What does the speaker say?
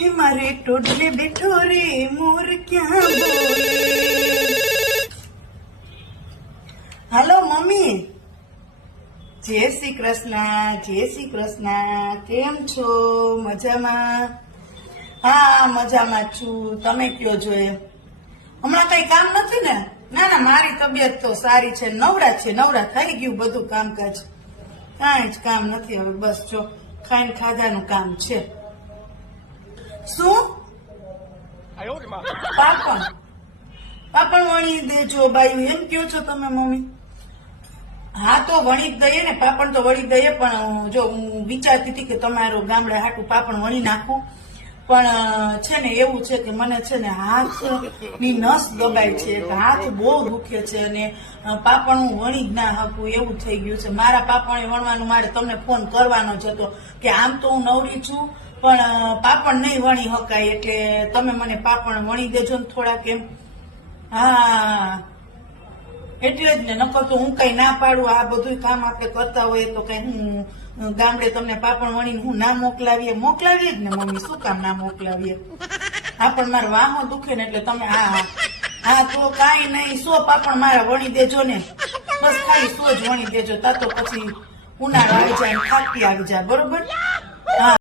હે મારે ટોડલે બેઠો રે મોર ક્યાં બોલે. હાલો મમ્મી. જય શ્રી કૃષ્ણ. જય શ્રી કૃષ્ણ. કેમ છો? મજામાં? હા મજામાં છું. તમે કયો છો? હમણાં કઈ કામ નથી ને? ના ના, મારી તબિયત તો સારી છે. નવરા છે, નવરા થઈ ગયું બધું કામકાજ. કાંઈ જ કામ નથી હવે. બસ જો ખાઈને ખાધાનું કામ છે. શું? પાપણ વણી દેજો બાયું, એમ કયો છો તમે મમ્મી? હા તો વણી જ દઈએ ને, પાપણ તો વળી દઈએ. પણ જો હું વિચારતી હતી કે તમારું ગામડે હાટું પાપણ વણી નાખું, પણ છે ને એવું છે કે મને છે ને હાથની નસ દબાય છે, હાથ બહુ દુખે છે અને પાપણ હું વણી જ ના શકું એવું થઈ ગયું છે. મારા પાપણ વણવાનું મારે તમને ફોન કરવાનો જ હતો કે આમ તો હું નવરી છું પણ પાપણ નહીં વણી શકાય, એટલે તમે મને પાપણ વણી દેજો ને થોડાક એમ. હા એટલે જ ને, નકર તો હું કઈ ના પાડું. આ બધું કામ આપણે કરતા હોઈએ તો કઈ હું ગામડે તમને પાપણ વણીને હું ના મોકલાવીએ જ ને મમ્મી. શું કામ ના મોકલાવીએ? હા પણ મારે વાહો દુખે ને એટલે તમે હા તો કાંઈ નહીં, 100 પાપણ મારા વણી દેજો ને, બસ ખાલી 100 જ વણી દેજો. તા તો પછી ઉનાળો આવી જાય, થાકી આવી જાય. બરોબર? હા.